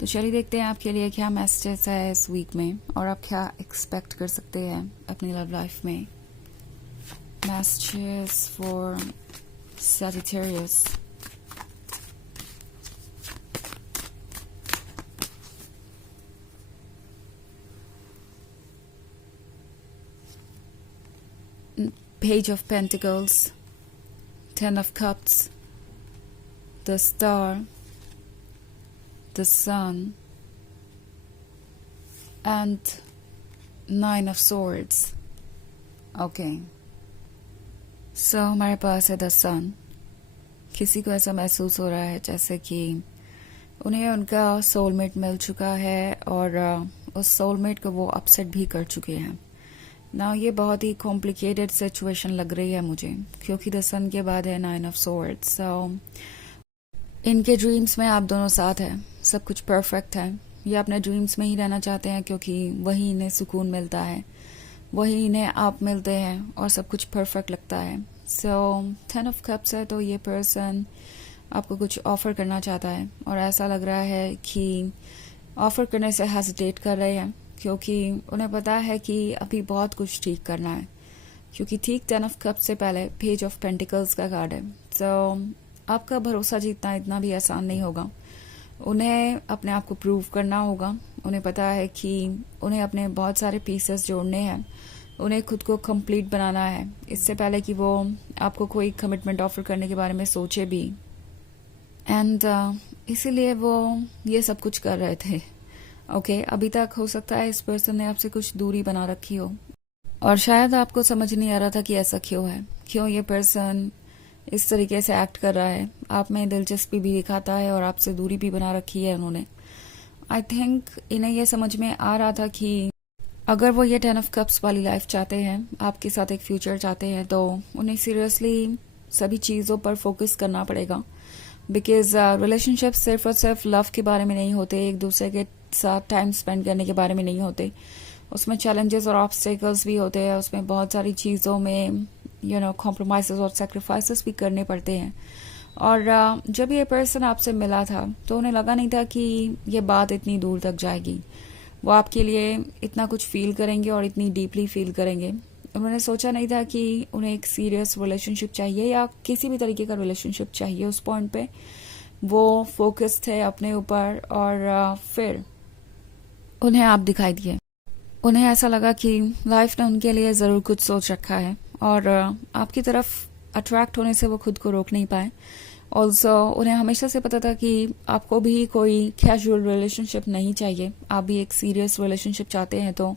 तो चलिए देखते हैं आपके लिए क्या मैसेजेस है इस वीक में और आप क्या एक्सपेक्ट कर सकते हैं अपनी लव लाइफ में। Messages for Sagittarius. Page of Pentacles, Ten of Cups, the Star, the Sun, and Nine of Swords. Okay. So हमारे पास है द सन। किसी को ऐसा महसूस हो रहा है जैसे कि उन्हें उनका सोलमेट मिल चुका है और उस सोलमेट को वो अपसेट भी कर चुके हैं ना। ये बहुत ही कॉम्प्लिकेटेड सिचुएशन लग रही है मुझे, क्योंकि द सन के बाद है नाइन ऑफ सोर्ड्स। सो इनके ड्रीम्स में आप दोनों साथ हैं, सब कुछ परफेक्ट है। ये अपने ड्रीम्स में ही रहना चाहते हैं क्योंकि वही इन्हें सुकून मिलता है, वही इन्हें आप मिलते हैं और सब कुछ परफेक्ट लगता है। सो 10 ऑफ कप्स है तो ये पर्सन आपको कुछ ऑफर करना चाहता है और ऐसा लग रहा है कि ऑफर करने से हेजिटेट कर रहे हैं क्योंकि उन्हें पता है कि अभी बहुत कुछ ठीक करना है, क्योंकि ठीक 10 ऑफ कप्स से पहले पेज ऑफ पेंटिकल्स का कार्ड है। सो आपका भरोसा जीतना इतना भी आसान नहीं होगा। उन्हें अपने आप को प्रूव करना होगा। उन्हें पता है कि उन्हें अपने बहुत सारे पीसेस जोड़ने हैं, उन्हें खुद को कंप्लीट बनाना है इससे पहले कि वो आपको कोई कमिटमेंट ऑफर करने के बारे में सोचे भी। एंड इसीलिए वो ये सब कुछ कर रहे थे। ओके, अभी तक हो सकता है इस पर्सन ने आपसे कुछ दूरी बना रखी हो और शायद आपको समझ नहीं आ रहा था कि ऐसा क्यों है, क्यों ये पर्सन इस तरीके से एक्ट कर रहा है। आप में दिलचस्पी भी दिखाता है और आपसे दूरी भी बना रखी है उन्होंने। आई थिंक इन्हें ये समझ में आ रहा था कि अगर वो ये 10 ऑफ कप्स वाली लाइफ चाहते हैं, आपके साथ एक फ्यूचर चाहते हैं, तो उन्हें सीरियसली सभी चीज़ों पर फोकस करना पड़ेगा। बिकॉज रिलेशनशिप सिर्फ और सिर्फ लव के बारे में नहीं होते, एक दूसरे के साथ टाइम स्पेंड करने के बारे में नहीं होते। उसमें चैलेंजेस और ऑब्स्टेकल्स भी होते हैं, उसमें बहुत सारी चीज़ों में कॉम्प्रोमाइज़ और सेक्रीफाइसेस भी करने पड़ते हैं। और जब ये पर्सन आपसे मिला था तो उन्हें लगा नहीं था कि ये बात इतनी दूर तक जाएगी, वो आपके लिए इतना कुछ फील करेंगे और इतनी डीपली फील करेंगे। उन्होंने सोचा नहीं था कि उन्हें एक सीरियस रिलेशनशिप चाहिए या किसी भी तरीके का रिलेशनशिप चाहिए। उस पॉइंट पे वो फोकस थे अपने ऊपर और फिर उन्हें आप दिखाई दिए। उन्हें ऐसा लगा कि लाइफ ने उनके लिए ज़रूर कुछ सोच रखा है और आपकी तरफ अट्रैक्ट होने से वो खुद को रोक नहीं पाए। ऑल्सो उन्हें हमेशा से पता था कि आपको भी कोई कैजुअल रिलेशनशिप नहीं चाहिए, आप भी एक सीरियस रिलेशनशिप चाहते हैं, तो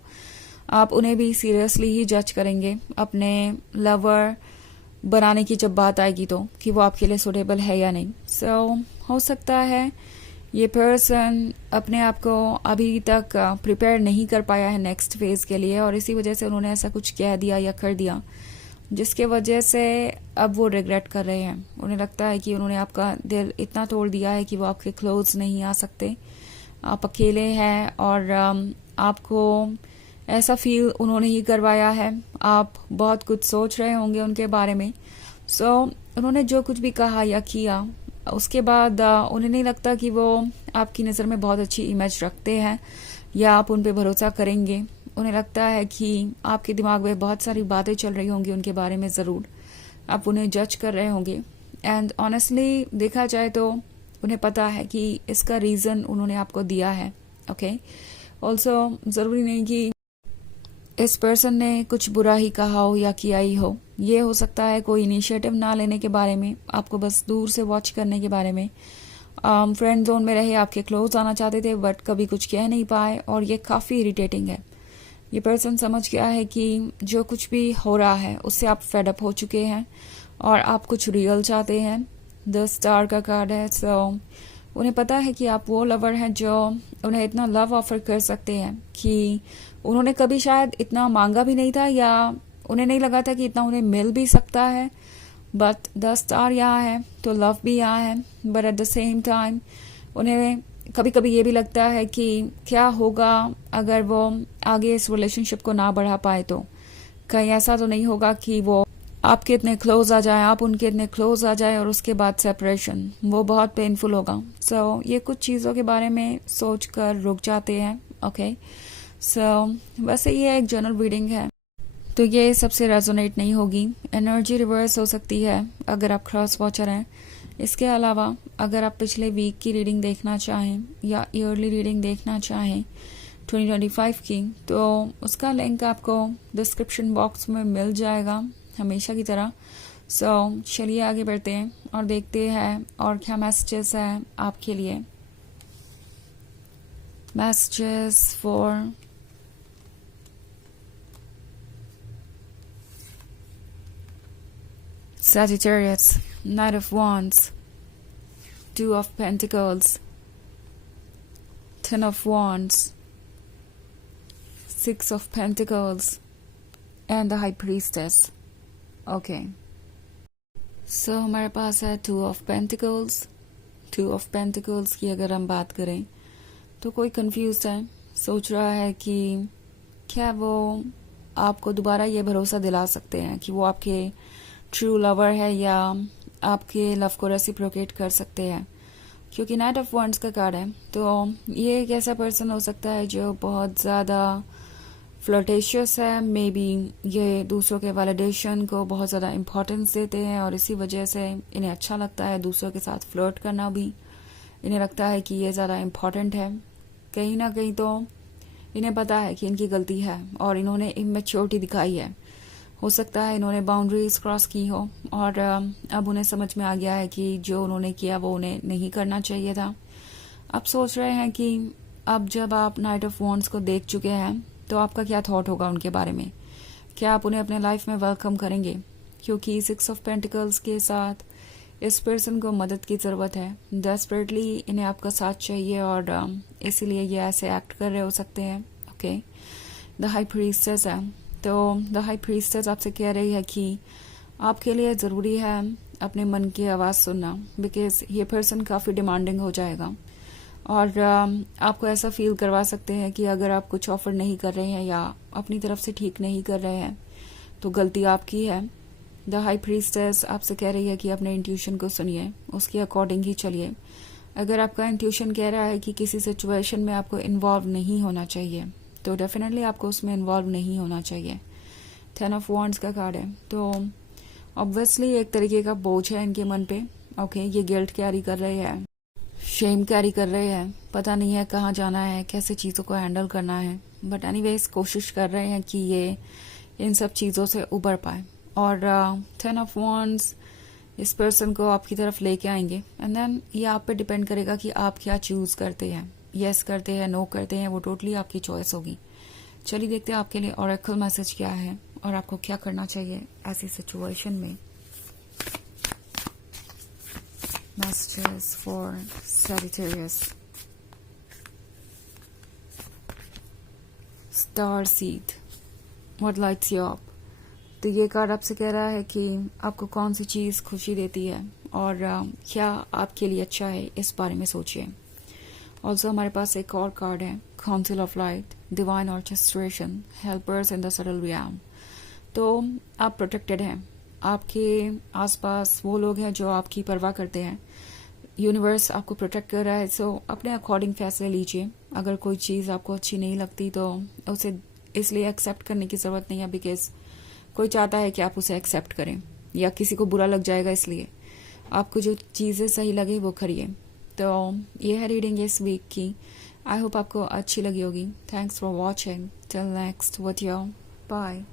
आप उन्हें भी सीरियसली ही जज करेंगे अपने लवर बनाने की जब बात आएगी तो, कि वो आपके लिए सुटेबल है या नहीं। सो हो सकता है ये पर्सन अपने आप को अभी तक प्रिपेयर नहीं कर पाया है नेक्स्ट फेज के लिए और इसी वजह से उन्होंने ऐसा कुछ कह दिया या कर दिया जिसके वजह से अब वो रिग्रेट कर रहे हैं। उन्हें लगता है कि उन्होंने आपका दिल इतना तोड़ दिया है कि वो आपके क्लोज नहीं आ सकते, आप अकेले हैं और आपको ऐसा फील उन्होंने ही करवाया है। आप बहुत कुछ सोच रहे होंगे उनके बारे में। सो उन्होंने जो कुछ भी कहा या किया उसके बाद उन्हें नहीं लगता कि वो आपकी नज़र में बहुत अच्छी इमेज रखते हैं या आप उन पे भरोसा करेंगे। उन्हें लगता है कि आपके दिमाग में बहुत सारी बातें चल रही होंगी उनके बारे में, ज़रूर आप उन्हें जज कर रहे होंगे। एंड ऑनेस्टली देखा जाए तो उन्हें पता है कि इसका रीज़न उन्होंने आपको दिया है। ओके, ऑल्सो ज़रूरी नहीं कि इस पर्सन ने कुछ बुरा ही कहा हो या किया ही हो। ये हो सकता है कोई इनिशिएटिव ना लेने के बारे में, आपको बस दूर से वॉच करने के बारे में, फ्रेंड जोन में रहे, आपके क्लोज आना चाहते थे बट कभी कुछ कह नहीं पाए और ये काफ़ी इरिटेटिंग है। ये पर्सन समझ गया है कि जो कुछ भी हो रहा है उससे आप फेड अप हो चुके हैं और आप कुछ रियल चाहते हैं। द स्टार का कार्ड है। सो उन्हें पता है कि आप वो लवर हैं जो उन्हें इतना लव ऑफर कर सकते हैं कि उन्होंने कभी शायद इतना मांगा भी नहीं था या उन्हें नहीं लगा था कि इतना उन्हें मिल भी सकता है। बट द स्टार यहाँ है तो लव भी यहाँ है, but at the same time उन्हें कभी कभी ये भी लगता है कि क्या होगा अगर वो आगे इस रिलेशनशिप को ना बढ़ा पाए, तो कहीं ऐसा तो नहीं होगा कि वो आपके इतने क्लोज आ जाए, आप उनके इतने क्लोज आ जाए और उसके बाद सेपरेशन, वो बहुत पेनफुल होगा। सो ये कुछ चीज़ों के बारे में सोच कर रुक जाते हैं। ओके, सो वैसे ये एक जनरल रीडिंग है, तो ये सबसे रेजोनेट नहीं होगी। एनर्जी रिवर्स हो सकती है अगर आप क्रॉस वॉचर हैं। इसके अलावा अगर आप पिछले वीक की रीडिंग देखना चाहें या ईयरली रीडिंग देखना चाहें 2025 की, तो उसका लिंक आपको डिस्क्रिप्शन बॉक्स में मिल जाएगा हमेशा की तरह। सो चलिए आगे बढ़ते हैं और देखते हैं और क्या मैसेजेस है आपके लिए। Messages for Sagittarius, Knight of Wands, Two of Pentacles, Ten of Wands, Six of Pentacles, and the High Priestess. Okay. So हमारे पास है Two of Pentacles. Two of Pentacles की अगर हम बात करें तो कोई कंफ्यूज है, सोच रहा है कि क्या वो आपको दोबारा ये भरोसा दिला सकते हैं कि वो आपके ट्रू लवर है या आपके लव को रेसिप्रोकेट कर सकते हैं, क्योंकि नाइट ऑफ वॉन्ड्स का कार्ड है। तो ये एक ऐसा पर्सन हो सकता है जो बहुत ज़्यादा फ्लर्टेशियस है, मे बी ये दूसरों के वैलिडेशन को बहुत ज़्यादा इम्पोर्टेंस देते हैं और इसी वजह से इन्हें अच्छा लगता है दूसरों के साथ फ्लर्ट करना भी। इन्हें लगता है कि ये ज़्यादा इम्पोर्टेंट है, कहीं ना कहीं तो इन्हें पता है कि इनकी गलती है और इन्होंने इमेच्योरिटी दिखाई है। हो सकता है इन्होंने बाउंड्रीज क्रॉस की हो और अब उन्हें समझ में आ गया है कि जो उन्होंने किया वो उन्हें नहीं करना चाहिए था। अब सोच रहे हैं कि अब जब आप नाइट ऑफ वॉन्ड्स को देख चुके हैं तो आपका क्या थॉट होगा उनके बारे में, क्या आप उन्हें अपने लाइफ में वेलकम करेंगे, क्योंकि सिक्स ऑफ पेंटिकल्स के साथ इस पर्सन को मदद की ज़रूरत है, डेस्परेटली इन्हें आपका साथ चाहिए और इसीलिए ये ऐसे एक्ट कर रहे हो सकते हैं। ओके, द हाई प्रीस्टेस है, तो द हाई प्रीस्टेस आपसे कह रही है कि आपके लिए ज़रूरी है अपने मन की आवाज़ सुनना, बिकॉज ये पर्सन काफ़ी डिमांडिंग हो जाएगा और आपको ऐसा फील करवा सकते हैं कि अगर आप कुछ ऑफर नहीं कर रहे हैं या अपनी तरफ से ठीक नहीं कर रहे हैं तो गलती आपकी है। द हाई प्रीस्टेस आपसे कह रही है कि अपने इंट्यूशन को सुनिए, उसके अकॉर्डिंग ही चलिए। अगर आपका इंट्यूशन कह रहा है कि किसी सिचुएशन में आपको इन्वॉल्व नहीं होना चाहिए तो डेफिनेटली आपको उसमें इन्वॉल्व नहीं होना चाहिए। 10 ऑफ वॉन्ड्स का कार्ड है, तो ऑब्वियसली एक तरीके का बोझ है इनके मन पे। ओके, ये गिल्ट कैरी कर रहे हैं, शेम कैरी कर रहे हैं, पता नहीं है कहाँ जाना है, कैसे चीज़ों को हैंडल करना है, बट एनीवेज कोशिश कर रहे हैं कि ये इन सब चीज़ों से उबर पाए। और 10 ऑफ वॉन्ड्स इस पर्सन को आपकी तरफ लेके आएंगे एंड देन ये आप पे डिपेंड करेगा कि आप क्या चूज़ करते हैं, यस करते हैं, नो करते हैं, वो टोटली आपकी चॉइस होगी। चलिए देखते हैं आपके लिए ऑरेकल मैसेज क्या है और आपको क्या करना चाहिए ऐसी सिचुएशन में। Messages for Sagittarius. Star seed, what lights you up. तो ये कार्ड आपसे कह रहा है कि आपको कौन सी चीज़ खुशी देती है और क्या आपके लिए अच्छा है, इस बारे में सोचिए। ऑल्सो हमारे पास एक और कार्ड है, council of light, divine orchestration, helpers in the subtle realm. तो आप प्रोटेक्टेड हैं, आपके आसपास वो लोग हैं जो आपकी परवाह करते हैं, यूनिवर्स आपको प्रोटेक्ट कर रहा है। सो अपने अकॉर्डिंग फैसले लीजिए। अगर कोई चीज़ आपको अच्छी नहीं लगती तो उसे इसलिए एक्सेप्ट करने की ज़रूरत नहीं है, बिकॉज कोई चाहता है कि आप उसे एक्सेप्ट करें या किसी को बुरा लग जाएगा, इसलिए आपको जो चीज़ें सही लगे वो करिए। तो ये है रीडिंग इस वीक की, आई होप आपको अच्छी लगी होगी। Thanks for watching, till next video, bye.